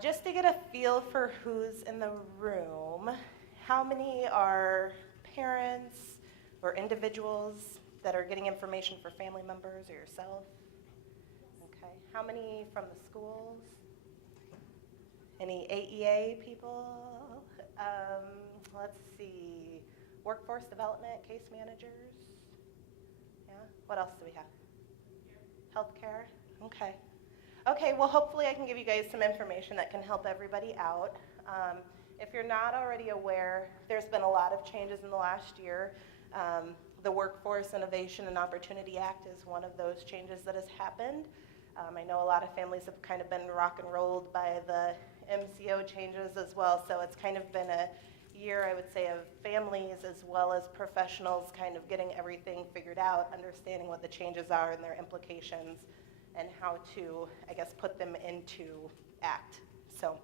Just to get a feel for who's in the room, how many are parents or individuals that are getting information for family members or yourself? Okay. How many from the schools? Any AEA people? Let's see. Workforce development, case managers? Yeah. What else do we have? Healthcare. Okay. Okay, well, hopefully I can give you guys some information that can help everybody out. If you're not already aware, there's been a lot of changes in the last year. The Workforce Innovation and Opportunity Act is one of those changes that has happened. I know a lot of families have kind of been rock and rolled by the MCO changes as well, so it's kind of been a year, I would say, of families as well as professionals kind of getting everything figured out, understanding what the changes are and their implications, and how to, I guess, put them into act. So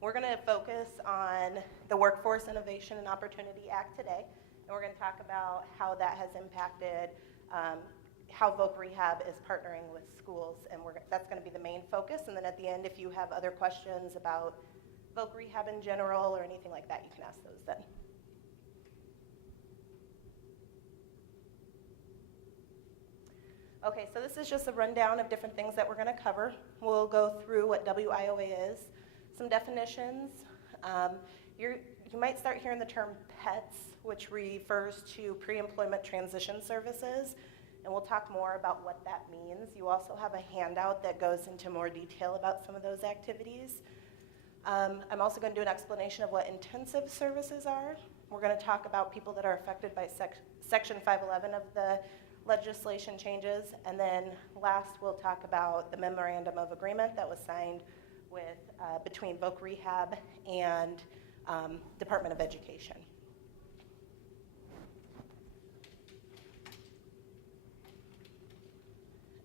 we're going to focus on the Workforce Innovation and Opportunity Act today, and we're going to talk about how that has impacted how Voc Rehab is partnering with schools, and that's going to be the main focus. And then at the end, if you have other questions about Voc Rehab in general or anything like that, you can ask those then. Okay, so this is just a rundown of different things that we're going to cover. We'll go through what W.I.O.A. is, some definitions. You might start hearing the term PETS, which refers to pre-employment transition services, and we'll talk more about what that means. You also have a handout that goes into more detail about some of those activities. I'm also going to do an explanation of what intensive services are. We're going to talk about people that are affected by Section 511 of the legislation changes, and then last we'll talk about the Memorandum of Agreement that was signed with, between Voc Rehab and Department of Education.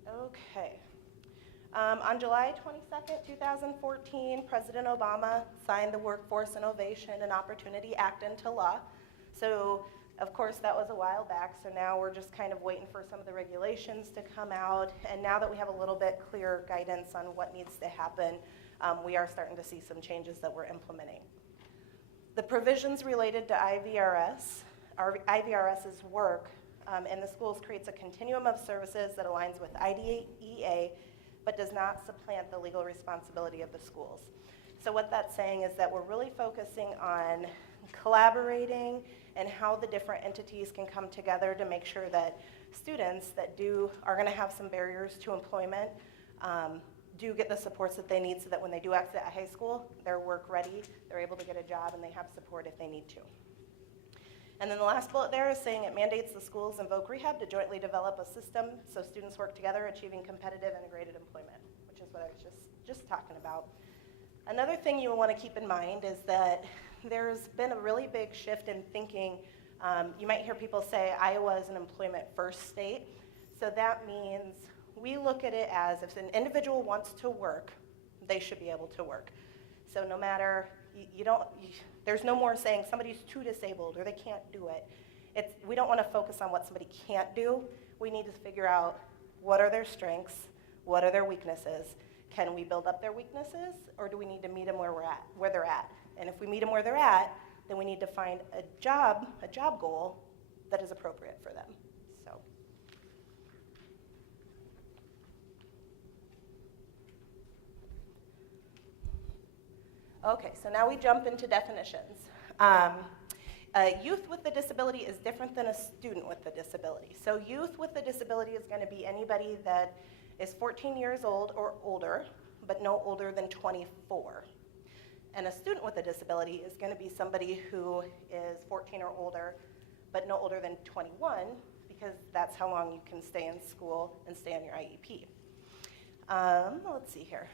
Okay. On July 22nd, 2014, President Obama signed the Workforce Innovation and Opportunity Act into law. So, of course, that was a while back, so now we're just kind of waiting for some of the regulations to come out, and now that we have a little bit clearer guidance on what needs to happen, we are starting to see some changes that we're implementing. The provisions related to IVRS, our IVRS's work in the schools creates a continuum of services that aligns with IDEA, but does not supplant the legal responsibility of the schools. So what that's saying is that we're really focusing on collaborating and how the different entities can come together to make sure that students that are going to have some barriers to employment do get the supports that they need so that when they do exit high school, they're work ready, they're able to get a job, and they have support if they need to. And then the last bullet there is saying it mandates the schools and Voc Rehab to jointly develop a system so students work together, achieving competitive integrated employment, which is what I was just talking about. Another thing you will want to keep in mind is that there's been a really big shift in thinking. You might hear people say Iowa is an employment first state. So that means we look at it as if an individual wants to work, they should be able to work. So no matter, there's no more saying somebody's too disabled or they can't do it. We don't want to focus on what somebody can't do. We need to figure out what are their strengths, what are their weaknesses. Can we build up their weaknesses, or do we need to meet them where they're at? And if we meet them where they're at, then we need to find a job goal that is appropriate for them. So, okay, so now we jump into definitions. A youth with a disability is different than a student with a disability. So youth with a disability is going to be anybody that is 14 years old or older, but no older than 24. And a student with a disability is going to be somebody who is 14 or older, but no older than 21, because that's how long you can stay in school and stay on your IEP. Let's see here.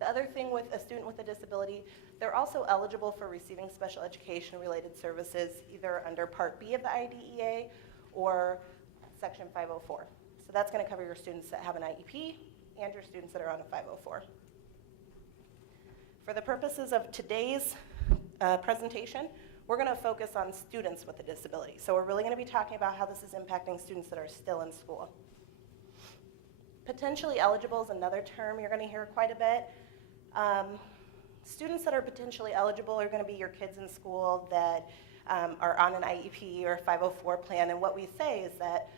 The other thing with a student with a disability, they're also eligible for receiving special education related services either under Part B of the IDEA or Section 504. So that's going to cover your students that have an IEP and your students that are on a 504. For the purposes of today's presentation, we're going to focus on students with a disability. So we're really going to be talking about how this is impacting students that are still in school. Potentially eligible is another term you're going to hear quite a bit. Students that are potentially eligible are going to be your kids in school that are on an IEP or 504 plan, and what we say is that,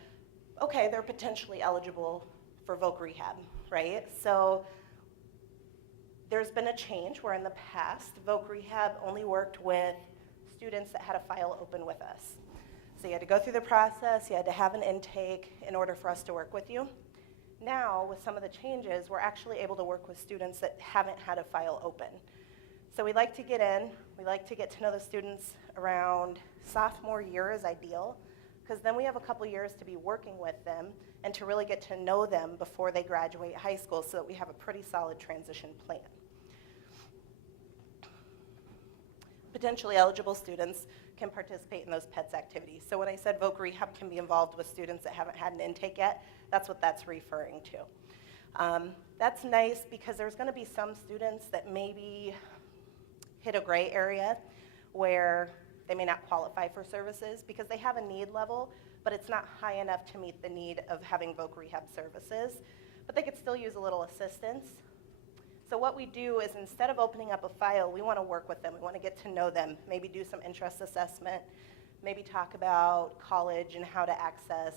okay, they're potentially eligible for Voc Rehab, right? So there's been a change where in the past, Voc Rehab only worked with students that had a file open with us. So you had to go through the process, you had to have an intake in order for us to work with you. Now, with some of the changes, we're actually able to work with students that haven't had a file open. So we like to get in, we like to get to know the students around sophomore year is ideal, because then we have a couple years to be working with them and to really get to know them before they graduate high school so that we have a pretty solid transition plan. Potentially eligible students can participate in those PETS activities. So when I said Voc Rehab can be involved with students that haven't had an intake yet, that's what that's referring to. That's nice because there's going to be some students that maybe hit a gray area where they may not qualify for services because they have a need level, but it's not high enough to meet the need of having Voc Rehab services, but they could still use a little assistance. So what we do is instead of opening up a file, we want to work with them. We want to get to know them, maybe do some interest assessment, maybe talk about college and how to access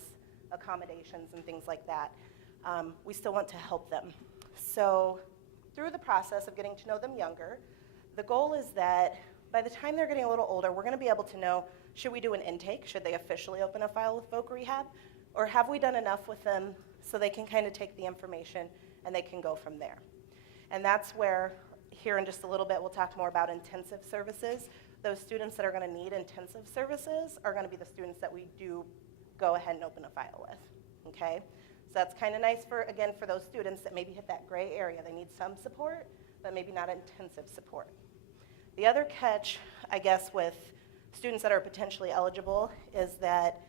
accommodations and things like that. We still want to help them. So through the process of getting to know them younger, the goal is that by the time they're getting a little older, we're going to be able to know, should we do an intake? Should they officially open a file with Voc Rehab? Or have we done enough with them so they can kind of take the information and they can go from there? And that's where, here in just a little bit, we'll talk more about intensive services. Those students that are going to need intensive services are going to be the students that we do go ahead and open a file with, okay? So that's kind of nice for, again, for those students that maybe hit that gray area. They need some support, but maybe not intensive support. The other catch, I guess, with students that are potentially eligible is that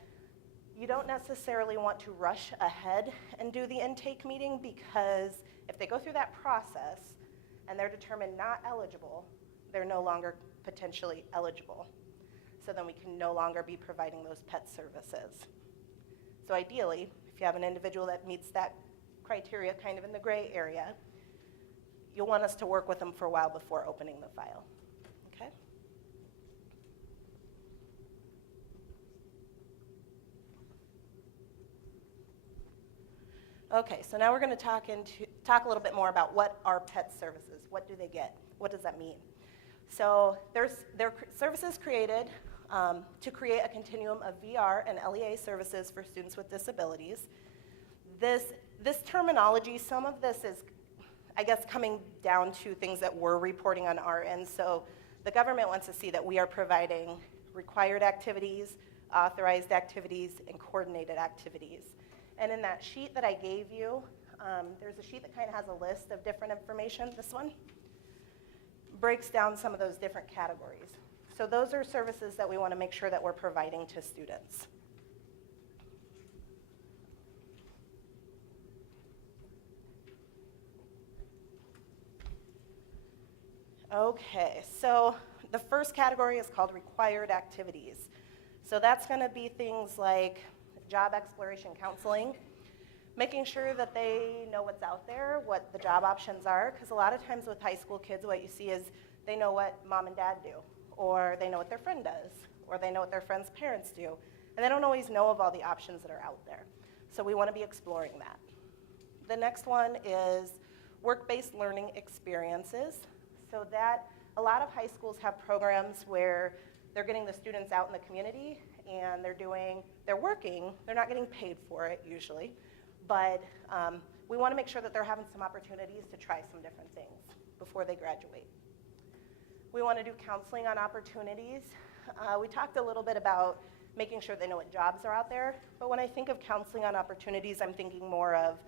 you don't necessarily want to rush ahead and do the intake meeting because if they go through that process and they're determined not eligible, they're no longer potentially eligible. So then we can no longer be providing those PET services. So ideally, if you have an individual that meets that criteria kind of in the gray area, you'll want us to work with them for a while before opening the file, okay? Okay, so now we're going to talk a little bit more about what are PET services. What do they get? What does that mean? So there are services created to create a continuum of VR and LEA services for students with disabilities. This terminology, some of this is, I guess, coming down to things that we're reporting on our end. So the government wants to see that we are providing required activities, authorized activities, and coordinated activities. And in that sheet that I gave you, there's a sheet that kind of has a list of different information. This one breaks down some of those different categories. So those are services that we want to make sure that we're providing to students. Okay, so the first category is called required activities. So that's going to be things like job exploration counseling, making sure that they know what's out there, what the job options are, because a lot of times with high school kids, what you see is they know what mom and dad do, or they know what their friend does, or they know what their friend's parents do, and they don't always know of all the options that are out there. So we want to be exploring that. The next one is work-based learning experiences. So that a lot of high schools have programs where they're getting the students out in the community and they're working, they're not getting paid for it usually, but we want to make sure that they're having some opportunities to try some different things before they graduate. We want to do counseling on opportunities. We talked a little bit about making sure they know what jobs are out there, but when I think of counseling on opportunities, I'm thinking more of,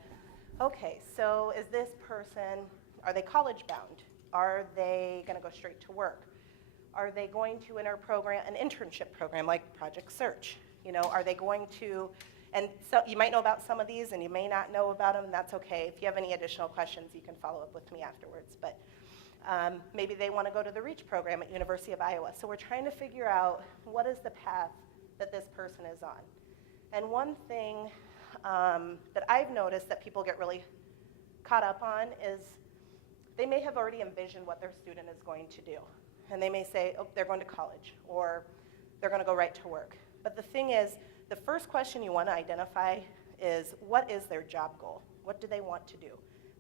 okay, so is this person, are they college bound? Are they going to go straight to work? Are they going to enter an internship program like Project Search? You know, are they going to, and so you might know about some of these and you may not know about them, and that's okay. If you have any additional questions, you can follow up with me afterwards. But maybe they want to go to the REACH program at University of Iowa. So we're trying to figure out what is the path that this person is on. And one thing that I've noticed that people get really caught up on is they may have already envisioned what their student is going to do. And they may say, oh, they're going to college, or they're going to go right to work. But the thing is, the first question you want to identify is, what is their job goal? What do they want to do?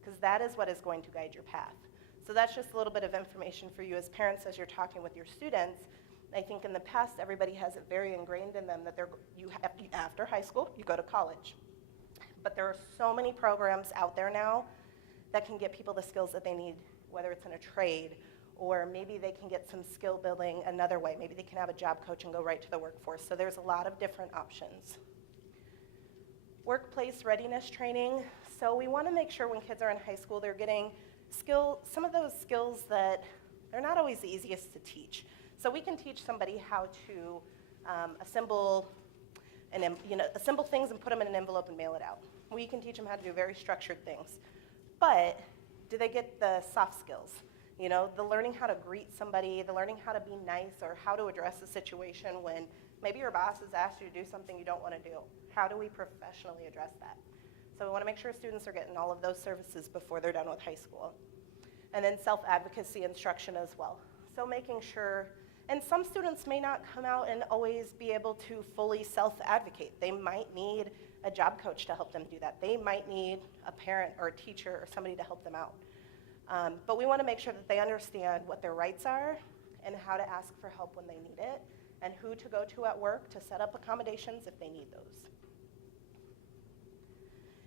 Because that is what is going to guide your path. So that's just a little bit of information for you as parents as you're talking with your students. I think in the past, everybody has it very ingrained in them that after high school, you go to college. But there are so many programs out there now that can get people the skills that they need, whether it's in a trade, or maybe they can get some skill building another way. Maybe they can have a job coach and go right to the workforce. So there's a lot of different options. Workplace readiness training. So we want to make sure when kids are in high school, they're getting some of those skills that they're not always the easiest to teach. So we can teach somebody how to assemble things and put them in an envelope and mail it out. We can teach them how to do very structured things. But do they get the soft skills? You know, the learning how to greet somebody, the learning how to be nice, or how to address a situation when maybe your boss has asked you to do something you don't want to do. How do we professionally address that? So we want to make sure students are getting all of those services before they're done with high school. And then self-advocacy instruction as well. So making sure, and some students may not come out and always be able to fully self-advocate. They might need a job coach to help them do that. They might need a parent or a teacher or somebody to help them out. But we want to make sure that they understand what their rights are and how to ask for help when they need it, and who to go to at work to set up accommodations if they need those.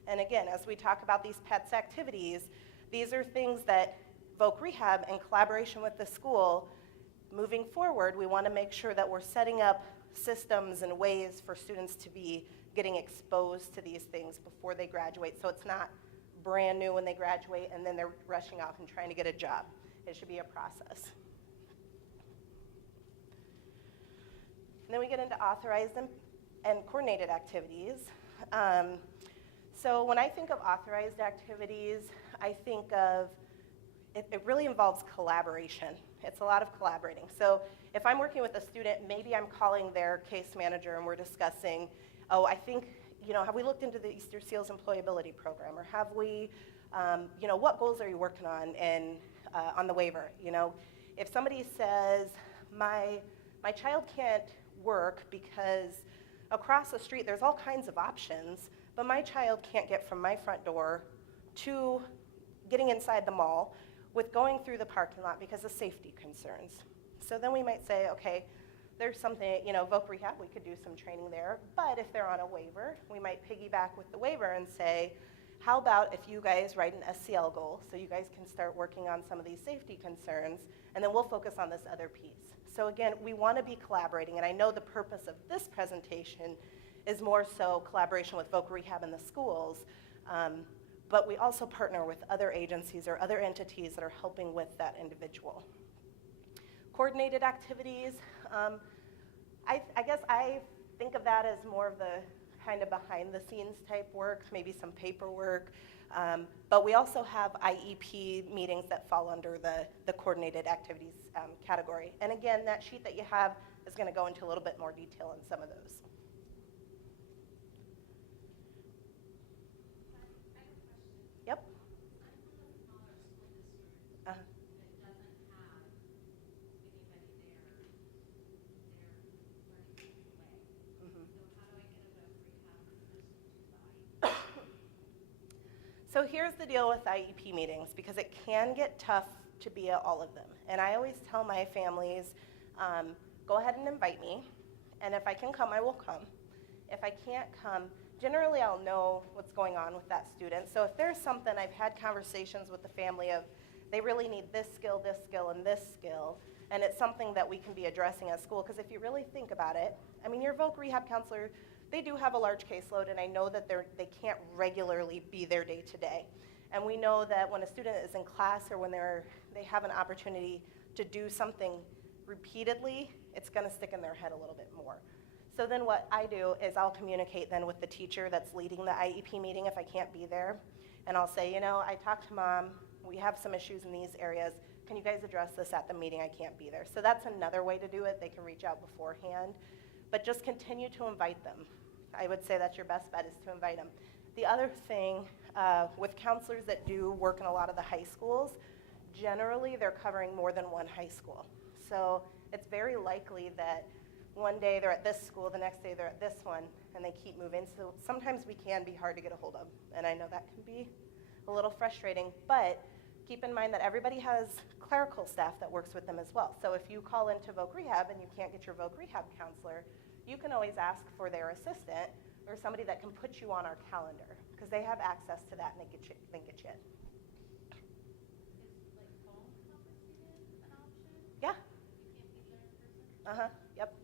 And again, as we talk about these PETS activities, these are things that Voc Rehab, in collaboration with the school, moving forward, we want to make sure that we're setting up systems and ways for students to be getting exposed to these things before they graduate, so it's not brand new when they graduate and then they're rushing off and trying to get a job. It should be a process. And then we get into authorized and coordinated activities. So when I think of authorized activities, I think of, it really involves collaboration. It's a lot of collaborating. So if I'm working with a student, maybe I'm calling their case manager and we're discussing, oh, I think, have we looked into the Easter Seals employability program, or have we, what goals are you working on and on the waiver? If somebody says, my child can't work because across the street there's all kinds of options, but my child can't get from my front door to getting inside the mall with going through the parking lot because of safety concerns. So then we might say, okay, there's something, Voc Rehab, we could do some training there, but if they're on a waiver, we might piggyback with the waiver and say, how about if you guys write an SCL goal so you guys can start working on some of these safety concerns, and then we'll focus on this other piece. So again, we want to be collaborating, and I know the purpose of this presentation is more so collaboration with Voc Rehab and the schools, but we also partner with other agencies or other entities that are helping with that individual. Coordinated activities, I guess I think of that as more of the kind of behind the scenes type work, maybe some paperwork, but we also have IEP meetings that fall under the coordinated activities category. And again, that sheet that you have is going to go into a little bit more detail in some of those. Yep. Uh-huh. So here's the deal with IEP meetings, because it can get tough to be at all of them. And I always tell my families, go ahead and invite me, and if I can come, I will come. If I can't come, generally I'll know what's going on with that student. So if there's something, I've had conversations with the family of, they really need this skill, and this skill, and it's something that we can be addressing at school, because if you really think about it, I mean, your Voc Rehab counselor, they do have a large caseload, and I know that they can't regularly be there day to day. And we know that when a student is in class or when they have an opportunity to do something repeatedly, it's going to stick in their head a little bit more. So then what I do is I'll communicate then with the teacher that's leading the IEP meeting if I can't be there. And I'll say, I talked to mom, we have some issues in these areas. Can you guys address this at the meeting? I can't be there. So that's another way to do it. They can reach out beforehand. But just continue to invite them. I would say that's your best bet, is to invite them. The other thing with counselors that do work in a lot of the high schools, generally they're covering more than one high school. So it's very likely that one day they're at this school, the next day they're at this one, and they keep moving. So sometimes we can be hard to get a hold of, and I know that can be a little frustrating, but keep in mind that everybody has clerical staff that works with them as well. So if you call into Voc Rehab and you can't get your Voc Rehab counselor, you can always ask for their assistant or somebody that can put you on our calendar, because they have access to that and they get you in. Is like phone conferencing an option? Yeah. You can't be there in person? Yep.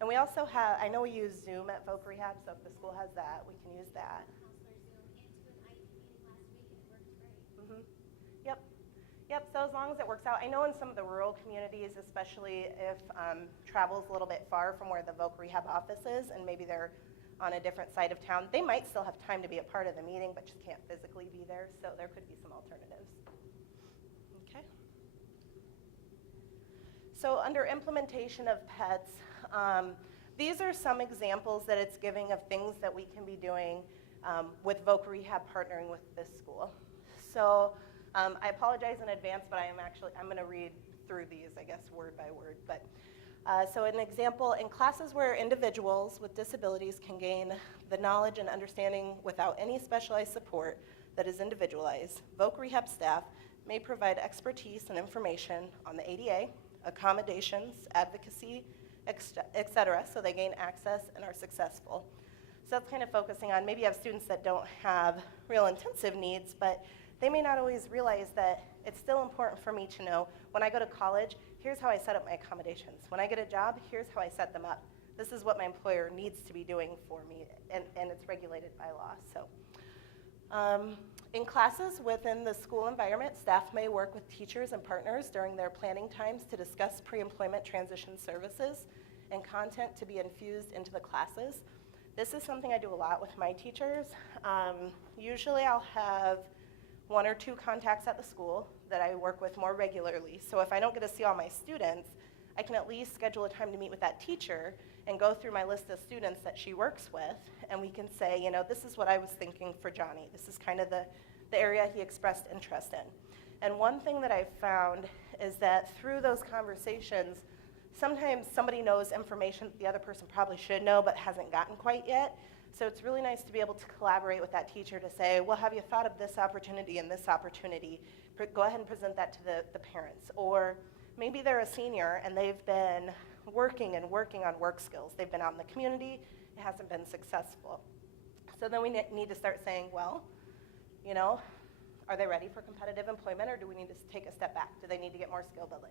And we also have, I know we use Zoom at Voc Rehab, so if the school has that, we can use that. Counselor Zoom into an Iep meeting last week and it worked great. Yep. Yep, so as long as it works out. I know in some of the rural communities, especially if travel's a little bit far from where the Voc Rehab office is, and maybe they're on a different side of town, they might still have time to be a part of the meeting, but just can't physically be there, so there could be some alternatives. Okay. So under implementation of PETS, these are some examples that it's giving of things that we can be doing with Voc Rehab partnering with this school. So I apologize in advance, but I'm going to read through these, I guess, word by word. But so an example, in classes where individuals with disabilities can gain the knowledge and understanding without any specialized support that is individualized, Voc Rehab staff may provide expertise and information on the ADA, accommodations, advocacy, et cetera, so they gain access and are successful. So that's kind of focusing on, maybe you have students that don't have real intensive needs, but they may not always realize that it's still important for me to know, when I go to college, here's how I set up my accommodations. When I get a job, here's how I set them up. This is what my employer needs to be doing for me, and it's regulated by law. So, in classes within the school environment, staff may work with teachers and partners during their planning times to discuss pre-employment transition services and content to be infused into the classes. This is something I do a lot with my teachers. Usually I'll have 1 or 2 contacts at the school that I work with more regularly. So if I don't get to see all my students, I can at least schedule a time to meet with that teacher and go through my list of students that she works with, and we can say, you know, this is what I was thinking for Johnny. This is kind of the area he expressed interest in. And one thing that I've found is that through those conversations, sometimes somebody knows information that the other person probably should know but hasn't gotten quite yet. So it's really nice to be able to collaborate with that teacher to say, well, have you thought of this opportunity and this opportunity? Go ahead and present that to the parents. Or maybe they're a senior and they've been working on work skills. They've been out in the community, it hasn't been successful. So then we need to start saying, well, you know, are they ready for competitive employment, or do we need to take a step back? Do they need to get more skill building?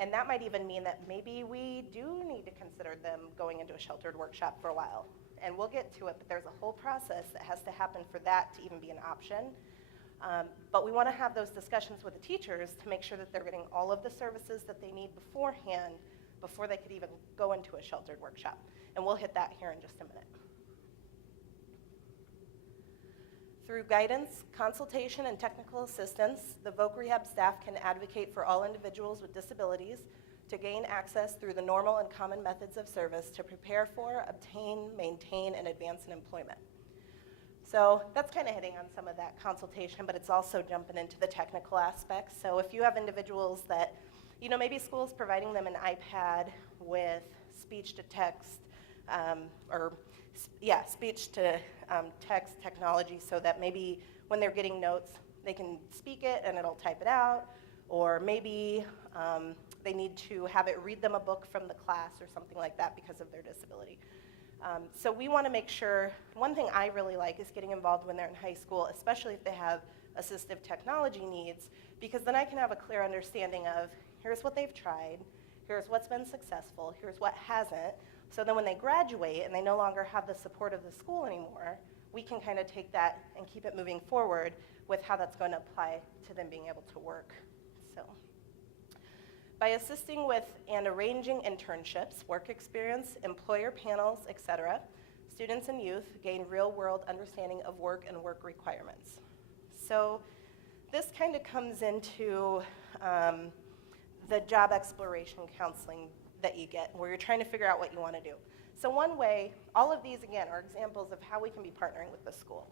And that might even mean that maybe we do need to consider them going into a sheltered workshop for a while. And we'll get to it, but there's a whole process that has to happen for that to even be an option. But we want to have those discussions with the teachers to make sure that they're getting all of the services that they need beforehand before they could even go into a sheltered workshop. And we'll hit that here in just a minute. Through guidance, consultation, and technical assistance, the Voc Rehab staff can advocate for all individuals with disabilities to gain access through the normal and common methods of service to prepare for, obtain, maintain, and advance in employment. So that's kind of hitting on some of that consultation, but it's also jumping into the technical aspects. So if you have individuals that, you know, maybe school's providing them an iPad with speech to text, speech to text technology, so that maybe when they're getting notes, they can speak it and it'll type it out, or maybe they need to have it read them a book from the class or something like that because of their disability. So we want to make sure, one thing I really like is getting involved when they're in high school, especially if they have assistive technology needs, because then I can have a clear understanding of, here's what they've tried, here's what's been successful, here's what hasn't. So then when they graduate and they no longer have the support of the school anymore, we can kind of take that and keep it moving forward with how that's going to apply to them being able to work. So, by assisting with and arranging internships, work experience, employer panels, etc., students and youth gain real-world understanding of work and work requirements. So this kind of comes into the job exploration counseling that you get, where you're trying to figure out what you want to do. So one way, all of these, again, are examples of how we can be partnering with the school.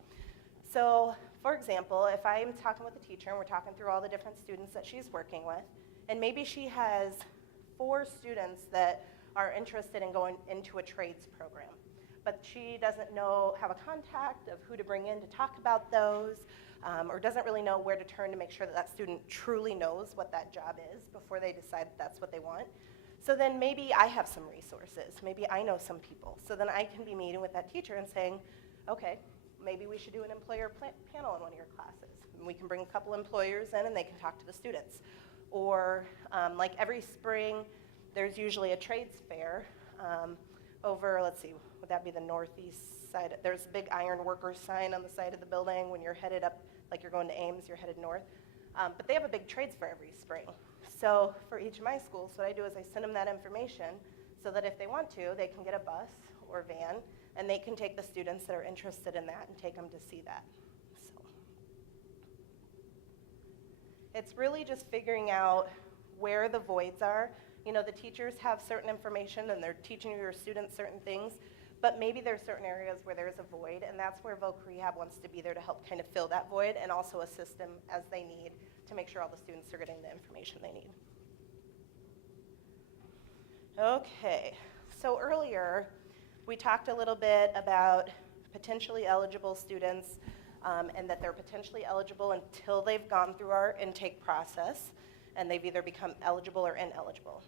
So for example, if I'm talking with a teacher and we're talking through all the different students that she's working with, and maybe she has 4 students that are interested in going into a trades program, but she doesn't have a contact of who to bring in to talk about those, or doesn't really know where to turn to make sure that that student truly knows what that job is before they decide that's what they want. So then maybe I have some resources. Maybe I know some people. So then I can be meeting with that teacher and saying, okay, maybe we should do an employer panel in one of your classes. And we can bring a couple employers in and they can talk to the students. Or like every spring, there's usually a trades fair over, let's see, would that be the northeast side? There's a big iron workers sign on the side of the building when you're headed up, like you're going to Ames, you're headed north. But they have a big trades fair every spring. So for each of my schools, what I do is I send them that information so that if they want to, they can get a bus or van, and they can take the students that are interested in that and take them to see that. So it's really just figuring out where the voids are. You know, the teachers have certain information and they're teaching your students certain things, but maybe there's certain areas where there's a void, and that's where Voc Rehab wants to be there to help kind of fill that void and also assist them as they need to make sure all the students are getting the information they need. Okay, so earlier we talked a little bit about potentially eligible students and that they're potentially eligible until they've gone through our intake process and they've either become eligible or ineligible.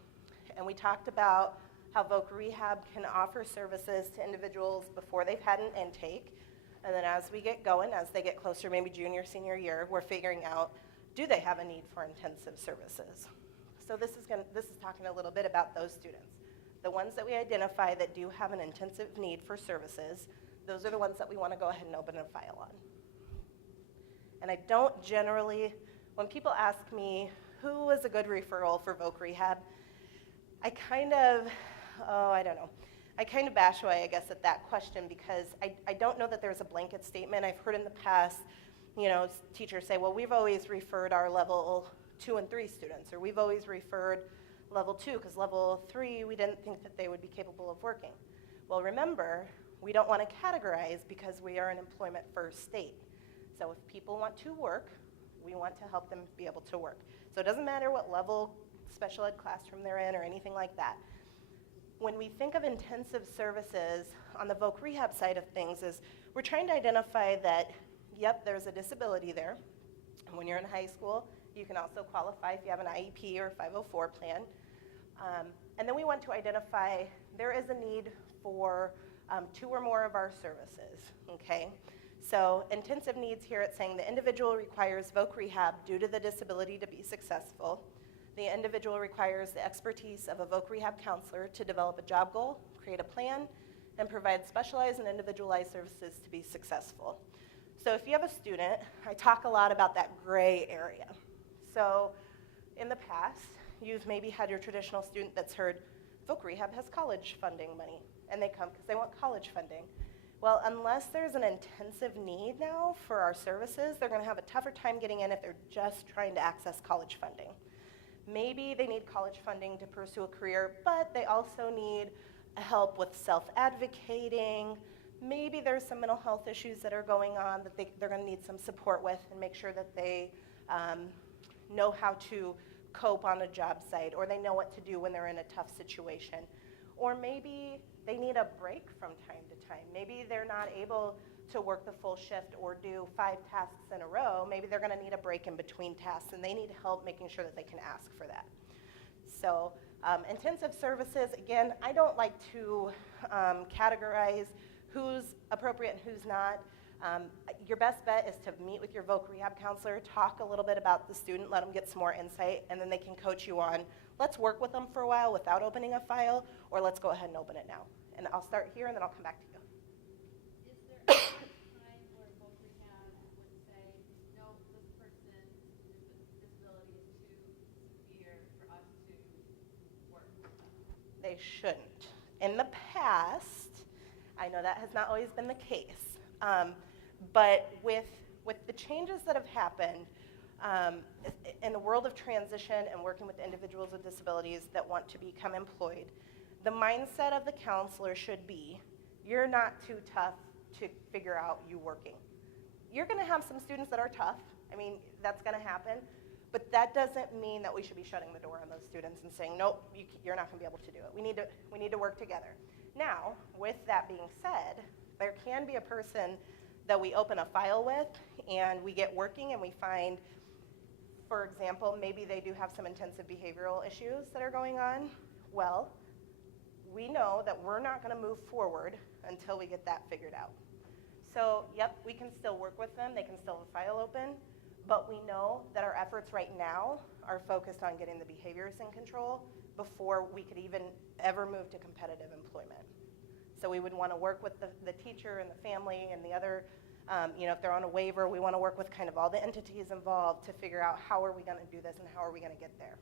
And we talked about how Voc Rehab can offer services to individuals before they've had an intake, and then as we get going, as they get closer, maybe junior, senior year, we're figuring out, do they have a need for intensive services? So this is talking a little bit about those students. The ones that we identify that do have an intensive need for services, those are the ones that we want to go ahead and open a file on. And I don't generally, when people ask me who is a good referral for Voc Rehab, I kind of bash away, I guess, at that question because I don't know that there's a blanket statement. I've heard in the past, you know, teachers say, well, we've always referred our level 2 and 3 students, or we've always referred level 2 because level 3, we didn't think that they would be capable of working. Well, remember, we don't want to categorize because we are an employment first state. So if people want to work, we want to help them be able to work. So it doesn't matter what level special ed classroom they're in or anything like that. When we think of intensive services on the Voc Rehab side of things is we're trying to identify that, yep, there's a disability there. And when you're in high school, you can also qualify if you have an IEP or 504 plan. And then we want to identify there is a need for 2 or more of our services, okay? So intensive needs here, it's saying the individual requires Voc Rehab due to the disability to be successful. The individual requires the expertise of a Voc Rehab counselor to develop a job goal, create a plan, and provide specialized and individualized services to be successful. So if you have a student, I talk a lot about that gray area. So in the past, you've maybe had your traditional student that's heard Voc Rehab has college funding money, and they come because they want college funding. Well, unless there's an intensive need now for our services, they're going to have a tougher time getting in if they're just trying to access college funding. Maybe they need college funding to pursue a career, but they also need help with self-advocating. Maybe there's some mental health issues that are going on that they're going to need some support with and make sure that they know how to cope on a job site, or they know what to do when they're in a tough situation. Or maybe they need a break from time to time. Maybe they're not able to work the full shift or do 5 tasks in a row. Maybe they're going to need a break in between tasks, and they need help making sure that they can ask for that. So intensive services, again, I don't like to categorize who's appropriate and who's not. Your best bet is to meet with your Voc Rehab counselor, talk a little bit about the student, let them get some more insight, and then they can coach you on, let's work with them for a while without opening a file, or let's go ahead and open it now. And I'll start here, and then I'll come back to you. Is there a time where Voc Rehab would say, no, this person, disability is too severe for us to work with them? They shouldn't. In the past, I know that has not always been the case, but with the changes that have happened in the world of transition and working with individuals with disabilities that want to become employed, the mindset of the counselor should be, you're not too tough to figure out you working. you're going to have some students that are tough. I mean, that's going to happen. But that doesn't mean that we should be shutting the door on those students and saying, nope, you're not going to be able to do it. We need to work together. Now, with that being said, there can be a person that we open a file with and we get working and we find, for example, maybe they do have some intensive behavioral issues that are going on. Well, we know that we're not going to move forward until we get that figured out. So, yep, we can still work with them. They can still have a file open. But we know that our efforts right now are focused on getting the behaviors in control before we could even ever move to competitive employment. So we would want to work with the teacher and the family and the other, if they're on a waiver, we want to work with kind of all the entities involved to figure out how are we going to do this and how are we going to get there.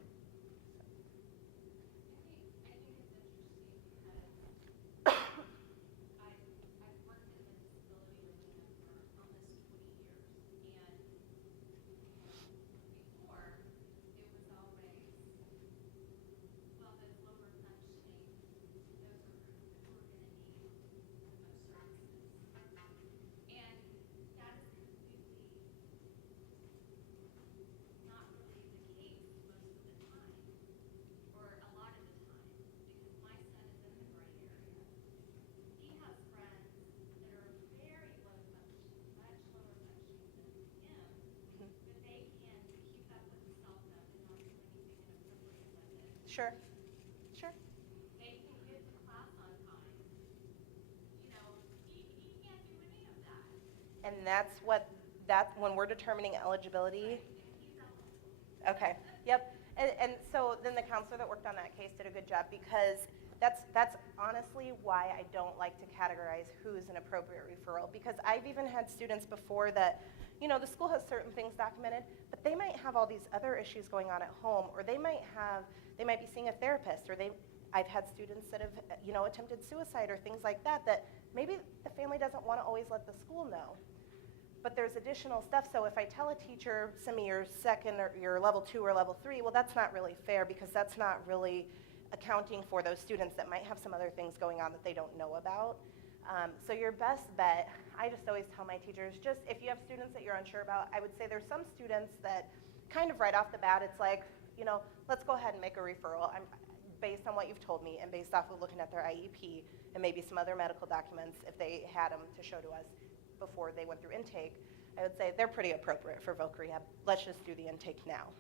Sure. Sure. They can get to class on time. He can't do any of that. And that's when we're determining eligibility. Okay, yep. And so then the counselor that worked on that case did a good job because that's honestly why I don't like to categorize who's an appropriate referral, because I've even had students before that, the school has certain things documented, but they might have all these other issues going on at home, or they might be seeing a therapist, or I've had students that have, attempted suicide or things like that maybe the family doesn't want to always let the school know. But there's additional stuff, so if I tell a teacher, send me your second or your level 2 or level 3, well, that's not really fair because that's not really accounting for those students that might have some other things going on that they don't know about. So your best bet, I just always tell my teachers, just if you have students that you're unsure about, I would say there's some students that kind of right off the bat, it's like, let's go ahead and make a referral. Based on what you've told me and based off of looking at their IEP and maybe some other medical documents, if they had them to show to us before they went through intake, I would say they're pretty appropriate for Voc Rehab. Let's just do the intake now.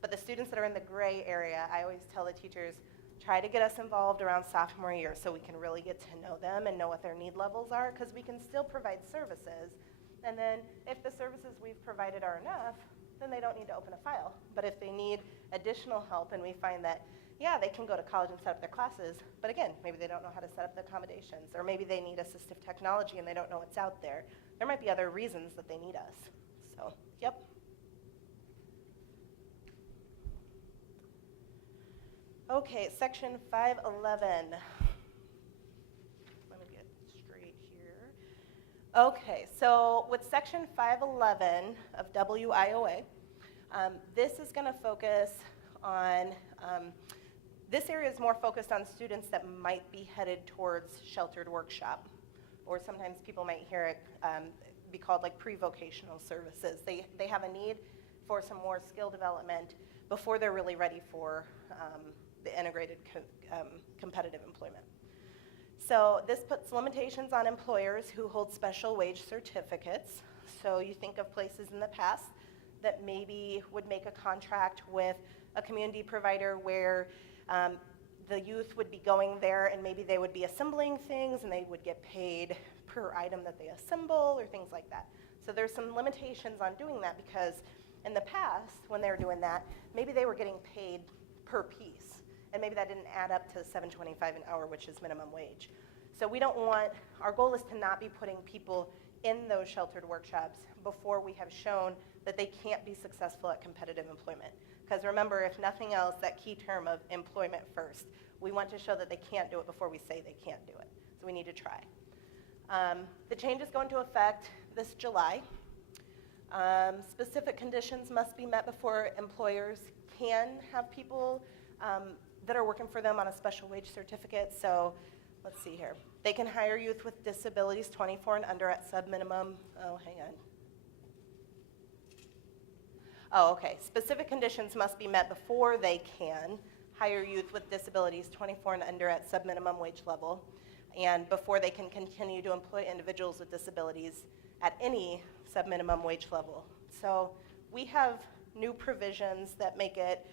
But the students that are in the gray area, I always tell the teachers, try to get us involved around sophomore year so we can really get to know them and know what their need levels are, because we can still provide services. And then if the services we've provided are enough, then they don't need to open a file. But if they need additional help and we find that, yeah, they can go to college and set up their classes, but again, maybe they don't know how to set up the accommodations, or maybe they need assistive technology and they don't know what's out there. There might be other reasons that they need us. So, yep. Okay, section 511. Let me get straight here. Okay, so with section 511 of W.I.O.A, this is going to focus on, this area is more focused on students that might be headed towards sheltered workshop, or sometimes people might hear it be called like pre-vocational services. They have a need for some more skill development before they're really ready for the integrated competitive employment. So this puts limitations on employers who hold special wage certificates. So you think of places in the past that maybe would make a contract with a community provider where the youth would be going there and maybe they would be assembling things and they would get paid per item that they assemble or things like that. So there's some limitations on doing that because in the past, when they were doing that, maybe they were getting paid per piece. And maybe that didn't add up to $7.25 an hour, which is minimum wage. So we don't want, our goal is to not be putting people in those sheltered workshops before we have shown that they can't be successful at competitive employment. Because remember, if nothing else, that key term of employment first, we want to show that they can't do it before we say they can't do it. So we need to try. The changes go into effect this July. Specific conditions must be met before employers can have people that are working for them on a special wage certificate. So let's see here. They can hire youth with disabilities 24 and under at sub-minimum, oh, hang on. Oh, okay. Specific conditions must be met before they can hire youth with disabilities 24 and under at sub-minimum wage level, and before they can continue to employ individuals with disabilities at any sub-minimum wage level. So we have new provisions that make it,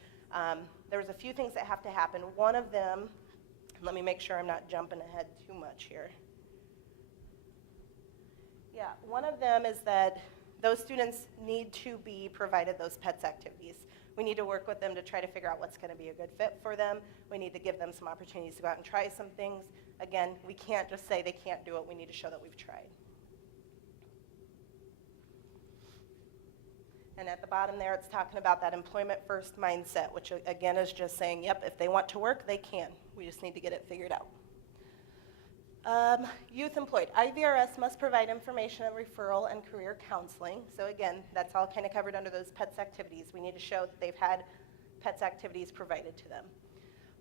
there's a few things that have to happen. One of them, let me make sure I'm not jumping ahead too much here. Yeah, one of them is that those students need to be provided those PETS activities. We need to work with them to try to figure out what's going to be a good fit for them. We need to give them some opportunities to go out and try some things. Again, we can't just say they can't do it. We need to show that we've tried. And at the bottom there, it's talking about that employment first mindset, which again is just saying, yep, if they want to work, they can. We just need to get it figured out. Youth employed. IVRS must provide information and referral and career counseling. So again, that's all kind of covered under those PETS activities. We need to show that they've had PETS activities provided to them.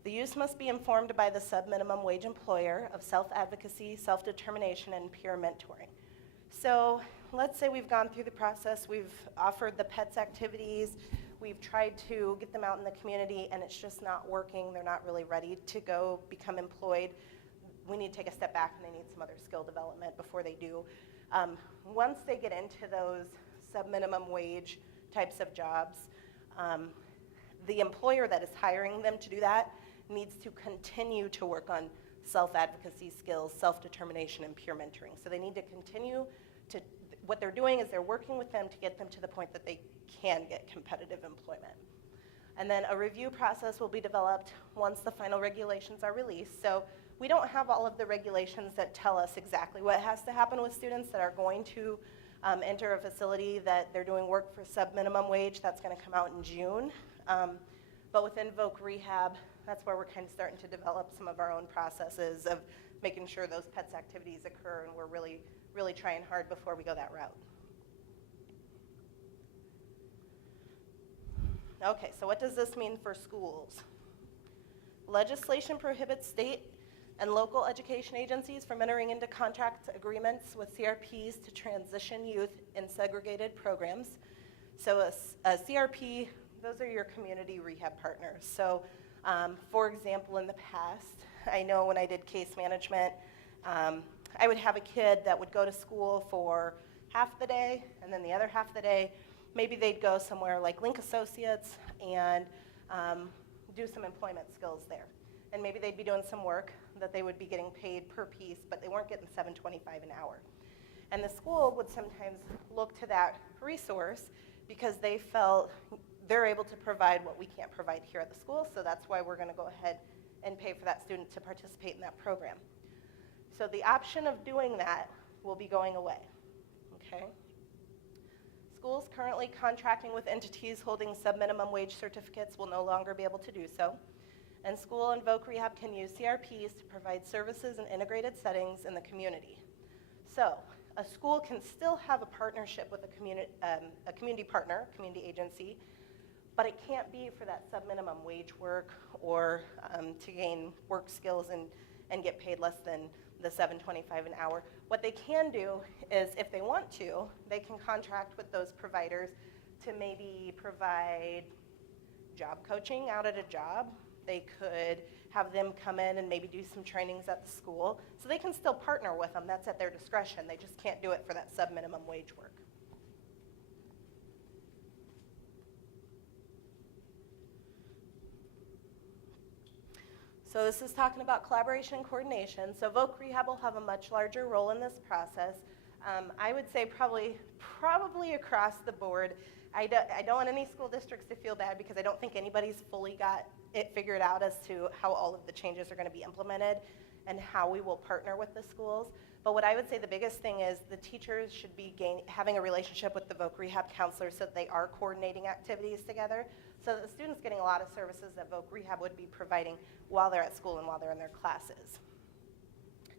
The youth must be informed by the sub-minimum wage employer of self-advocacy, self-determination, and peer mentoring. So let's say we've gone through the process, we've offered the PETS activities, we've tried to get them out in the community, and it's just not working. They're not really ready to go become employed. We need to take a step back, and they need some other skill development before they do. Once they get into those sub-minimum wage types of jobs, the employer that is hiring them to do that needs to continue to work on self-advocacy skills, self-determination, and peer mentoring. So they need to continue to, what they're doing is they're working with them to get them to the point that they can get competitive employment. And then a review process will be developed once the final regulations are released. So we don't have all of the regulations that tell us exactly what has to happen with students that are going to enter a facility that they're doing work for sub-minimum wage. That's going to come out in June. But within Voc Rehab, that's where we're kind of starting to develop some of our own processes of making sure those PETS activities occur, and we're really, really trying hard before we go that route. Okay, so what does this mean for schools? Legislation prohibits state and local education agencies from entering into contract agreements with CRPs to transition youth in segregated programs. So a CRP, those are your community rehab partners. So for example, in the past, I know when I did case management, I would have a kid that would go to school for half the day, and then the other half of the day, maybe they'd go somewhere like Link Associates and do some employment skills there. And maybe they'd be doing some work that they would be getting paid per piece, but they weren't getting $7.25 an hour. And the school would sometimes look to that resource because they felt they're able to provide what we can't provide here at the school, so that's why we're going to go ahead and pay for that student to participate in that program. So the option of doing that will be going away, okay? Schools currently contracting with entities holding sub-minimum wage certificates will no longer be able to do so. And school and Voc Rehab can use CRPs to provide services in integrated settings in the community. So a school can still have a partnership with a community partner, community agency, but it can't be for that sub-minimum wage work or to gain work skills and get paid less than the $7.25 an hour. What they can do is, if they want to, they can contract with those providers to maybe provide job coaching out at a job. They could have them come in and maybe do some trainings at the school. So they can still partner with them. That's at their discretion. They just can't do it for that sub-minimum wage work. So this is talking about collaboration and coordination. So Voc Rehab will have a much larger role in this process. I would say probably across the board. I don't want any school districts to feel bad because I don't think anybody's fully got it figured out as to how all of the changes are going to be implemented and how we will partner with the schools. But what I would say the biggest thing is the teachers should be having a relationship with the Voc Rehab counselors so that they are coordinating activities together, so that the students getting a lot of services that Voc Rehab would be providing while they're at school and while they're in their classes.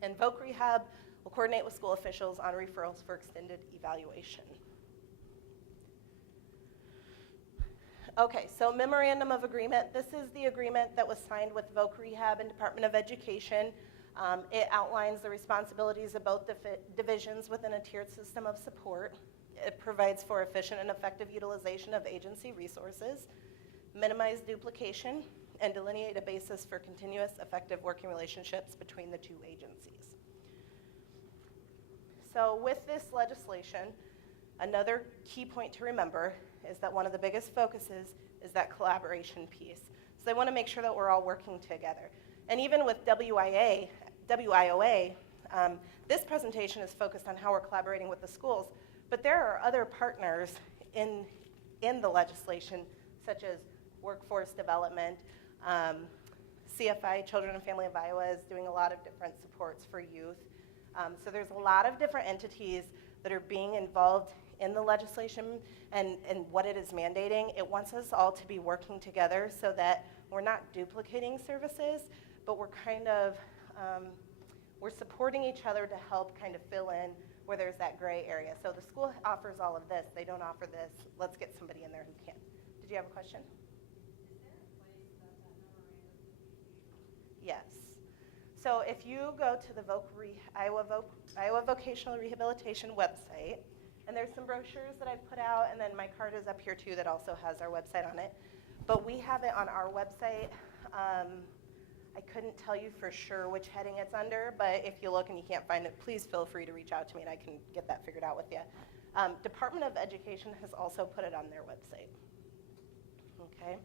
And Voc Rehab will coordinate with school officials on referrals for extended evaluation. Okay, so Memorandum of Agreement. This is the agreement that was signed with Voc Rehab and Department of Education. It outlines the responsibilities of both divisions within a tiered system of support. It provides for efficient and effective utilization of agency resources, minimize duplication, and delineate a basis for continuous effective working relationships between the two agencies. So with this legislation, another key point to remember is that one of the biggest focuses is that collaboration piece. So they want to make sure that we're all working together. And even with W.I.O.A, this presentation is focused on how we're collaborating with the schools, but there are other partners in the legislation, such as workforce development. CFI, Children and Family of Iowa, is doing a lot of different supports for youth. So there's a lot of different entities that are being involved in the legislation and what it is mandating. It wants us all to be working together so that we're not duplicating services, but we're kind of, we're supporting each other to help kind of fill in where there's that gray area. So the school offers all of this, they don't offer this. Let's get somebody in there who can. Did you have a question? Is there a place that memorandum can be viewed? Yes. So if you go to the Iowa Vocational Rehabilitation website, and there's some brochures that I've put out, and then my card is up here too that also has our website on it. But we have it on our website. I couldn't tell you for sure which heading it's under, but if you look and you can't find it, please feel free to reach out to me and I can get that figured out with you. Department of Education has also put it on their website. Okay.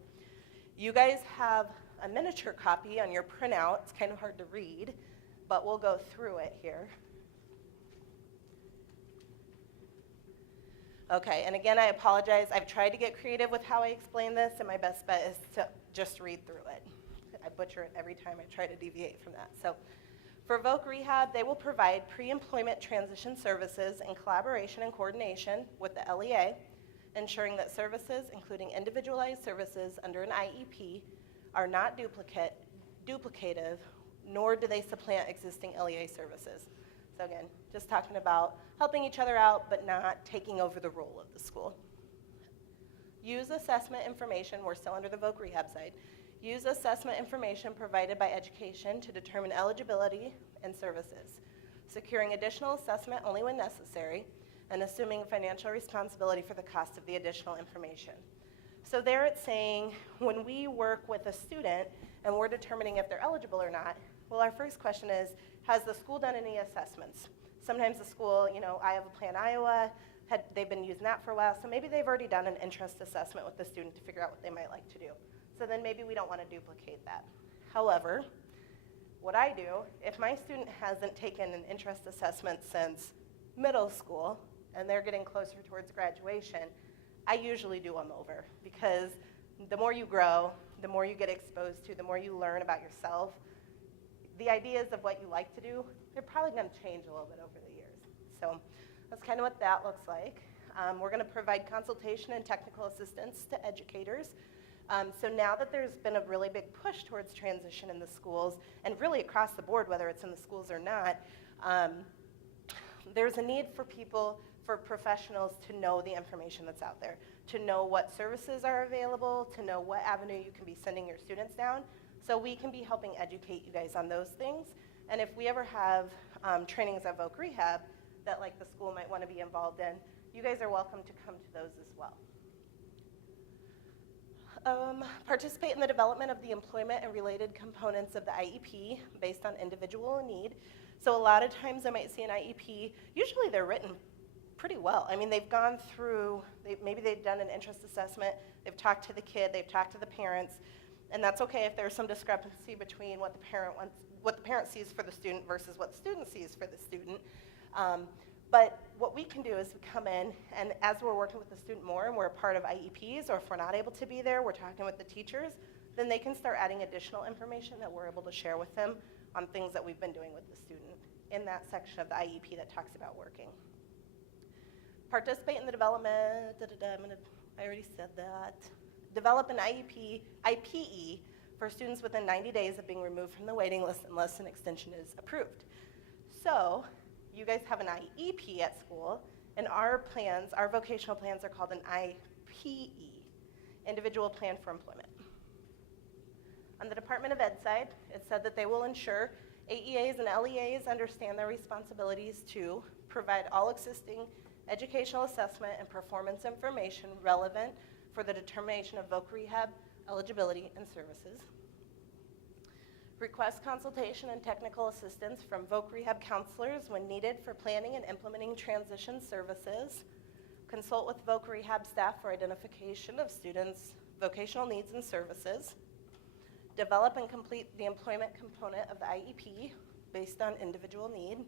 You guys have a miniature copy on your printout. It's kind of hard to read, but we'll go through it here. Okay, and again, I apologize. I've tried to get creative with how I explain this, and my best bet is to just read through it. I butcher it every time I try to deviate from that. So for Voc Rehab, they will provide pre-employment transition services in collaboration and coordination with the LEA, ensuring that services, including individualized services under an IEP, are not duplicative, nor do they supplant existing LEA services. So again, just talking about helping each other out, but not taking over the role of the school. Use assessment information, we're still under the Voc Rehab side. Use assessment information provided by education to determine eligibility and services. Securing additional assessment only when necessary, and assuming financial responsibility for the cost of the additional information. So there it's saying, when we work with a student and we're determining if they're eligible or not, well, our first question is, has the school done any assessments? Sometimes the school, I have a Plan Iowa, they've been using that for a while, so maybe they've already done an interest assessment with the student to figure out what they might like to do. So then maybe we don't want to duplicate that. However, what I do, if my student hasn't taken an interest assessment since middle school, and they're getting closer towards graduation, I usually do them over, because the more you grow, the more you get exposed to, the more you learn about yourself, the ideas of what you like to do, they're probably going to change a little bit over the years. So that's kind of what that looks like. We're going to provide consultation and technical assistance to educators. So now that there's been a really big push towards transition in the schools, and really across the board, whether it's in the schools or not, there's a need for professionals to know the information that's out there, to know what services are available, to know what avenue you can be sending your students down, so we can be helping educate you guys on those things. And if we ever have trainings at Voc Rehab that the school might want to be involved in, you guys are welcome to come to those as well. Participate in the development of the employment and related components of the IEP based on individual need. So a lot of times I might see an IEP, usually they're written pretty well. I mean, they've gone through, maybe they've done an interest assessment, they've talked to the kid, they've talked to the parents, and that's okay if there's some discrepancy between what the parent sees for the student versus what the student sees for the student. But what we can do is we come in, and as we're working with the student more and we're a part of IEPs, or if we're not able to be there, we're talking with the teachers, then they can start adding additional information that we're able to share with them on things that we've been doing with the student in that section of the IEP that talks about working. Participate in the development, I already said that. Develop an IPE for students within 90 days of being removed from the waiting list unless an extension is approved. So you guys have an IEP at school, and our plans, our vocational plans, are called an IPE, Individual Plan for Employment. On the Department of Ed side, it said that they will ensure AEAs and LEAs understand their responsibilities to provide all existing educational assessment and performance information relevant for the determination of Voc Rehab eligibility and services. Request consultation and technical assistance from Voc Rehab counselors when needed for planning and implementing transition services. Consult with Voc Rehab staff for identification of students' vocational needs and services. Develop and complete the employment component of the IEP based on individual need,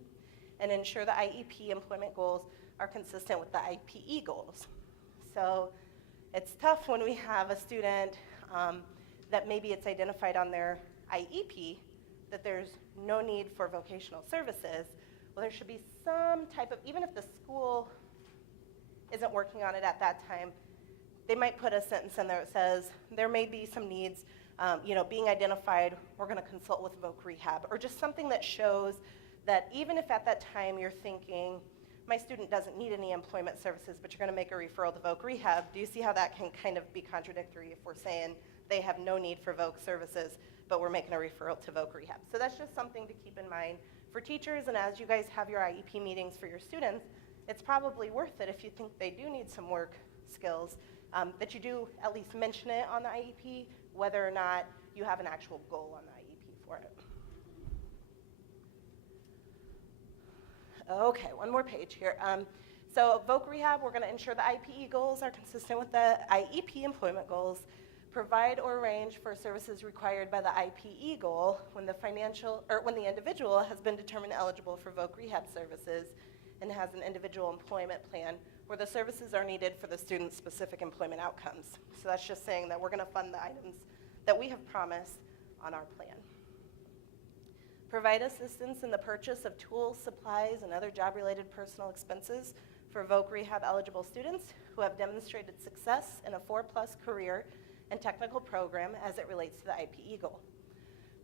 and ensure the IEP employment goals are consistent with the IPE goals. So it's tough when we have a student that maybe it's identified on their IEP that there's no need for vocational services. Well, there should be some type of, even if the school isn't working on it at that time, they might put a sentence in there that says there may be some needs being identified, we're going to consult with Voc Rehab, or just something that shows that even if at that time you're thinking, my student doesn't need any employment services, but you're going to make a referral to Voc Rehab, do you see how that can kind of be contradictory if we're saying they have no need for Voc services, but we're making a referral to Voc Rehab? So that's just something to keep in mind for teachers, and as you guys have your IEP meetings for your students, it's probably worth it if you think they do need some work skills, that you do at least mention it on the IEP, whether or not you have an actual goal on the IEP for it. Okay, one more page here. So Voc Rehab, we're going to ensure the IPE goals are consistent with the IEP employment goals, provide or arrange for services required by the IPE goal when the individual has been determined eligible for Voc Rehab services and has an individual employment plan where the services are needed for the student's specific employment outcomes. So that's just saying that we're going to fund the items that we have promised on our plan. Provide assistance in the purchase of tools, supplies, and other job-related personal expenses for Voc Rehab eligible students who have demonstrated success in a 4+ career and technical program as it relates to the IPE goal.